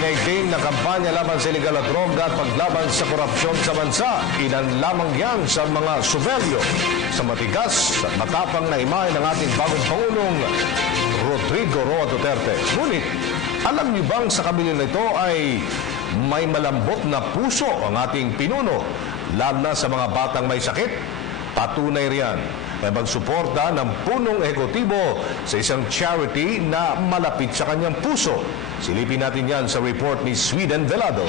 Dinaigdig na kampanya laban sa iligal at droga at paglaban sa korupsyon sa bansa. Ilan lamang yan sa mga subelyo sa matigas at matapang na imahe ng ating bagong Pangulong Rodrigo Roa Duterte. Ngunit, alam niyo bang sa kabila nito ay may malambot na puso ang ating pinuno, lalo na sa mga batang may sakit? Patunay riyan na magsuporta ng punong ehekutibo sa isang charity na malapit sa kanyang puso. Silipin natin yan sa report ni Sweden Velado.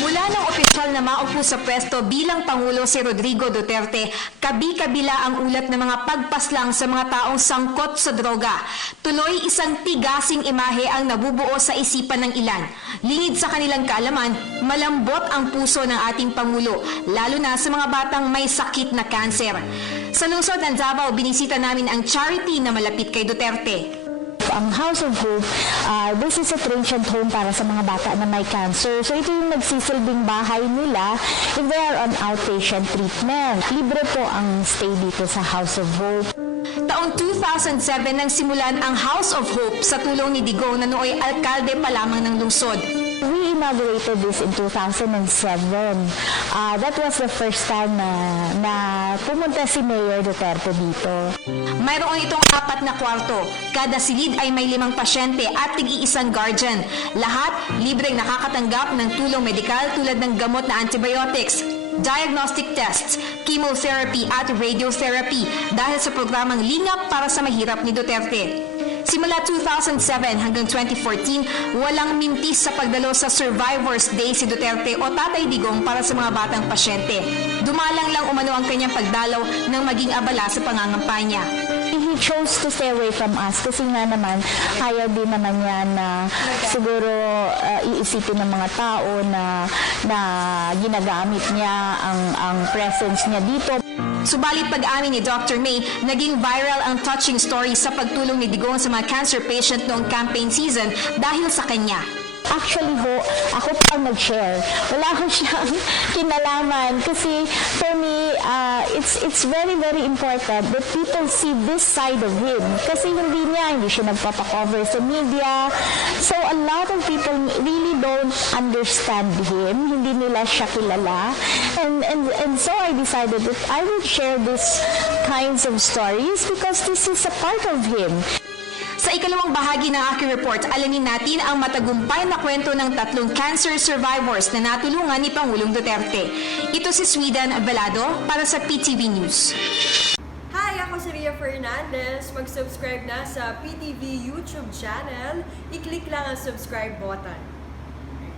Mula nang opisyal na maupo sa pwesto bilang Pangulo si Rodrigo Duterte, kabi-kabila ang ulat ng mga pagpaslang sa mga taong sangkot sa droga. Tuloy isang tigasing imahe ang nabubuo sa isipan ng ilan. Lingid sa kanilang kaalaman, malambot ang puso ng ating Pangulo, lalo na sa mga batang may sakit na kanser. Sa lungsod ng Davao, binisita namin ang charity na malapit kay Duterte. Ang House of Hope, this is a transient home para sa mga bata na may cancer. So ito yung nagsisilbing bahay nila if they are on outpatient treatment. Libre po ang stay dito sa House of Hope. Taong 2007 nang simulan ang House of Hope sa tulong ni Digong na nooy alkalde pa lamang ng lungsod. We inaugurated this in 2007. That was the first time na pumunta si Mayor Duterte dito. Mayroon itong 4 na kwarto. Kada silid ay may 5 pasyente at tig-iisang guardian. Lahat libreng nakakatanggap ng tulong medikal tulad ng gamot na antibiotics, diagnostic tests, chemotherapy at radiotherapy dahil sa programang Lingap para sa mahirap ni Duterte. Simula 2007 hanggang 2014, walang mintis sa pagdalo sa Survivors Day si Duterte o Tatay Digong para sa mga batang pasyente. Dumalang lang umano ang kanyang pagdalaw nang maging abala sa pangangampanya. He chose to stay away from us kasi nga naman ayaw din naman niya na siguro iisipin ng mga tao na ginagamit niya ang presence niya dito. Subalit pag-amin ni Dr. May, naging viral ang touching story sa pagtulong ni Digong sa mga cancer patient noong campaign season dahil sa kanya. Actually ho, ako pa ang nag-share. Wala ko siyang kinalaman kasi for me, it's very, very important that people see this side of him. Kasi hindi siya nagpapacover sa media. So a lot of people really don't understand him. Hindi nila siya kilala. And so I decided that I would share these kinds of stories because this is a part of him. Sa ikalawang bahagi ng aking report, alamin natin ang matagumpay na kwento ng 3 cancer survivors na natulungan ni Pangulong Duterte. Ito si Sweden Velado para sa PTV News. Hi, ako si Ria Fernandez. Mag-subscribe na sa PTV YouTube channel. I-click lang ang subscribe button.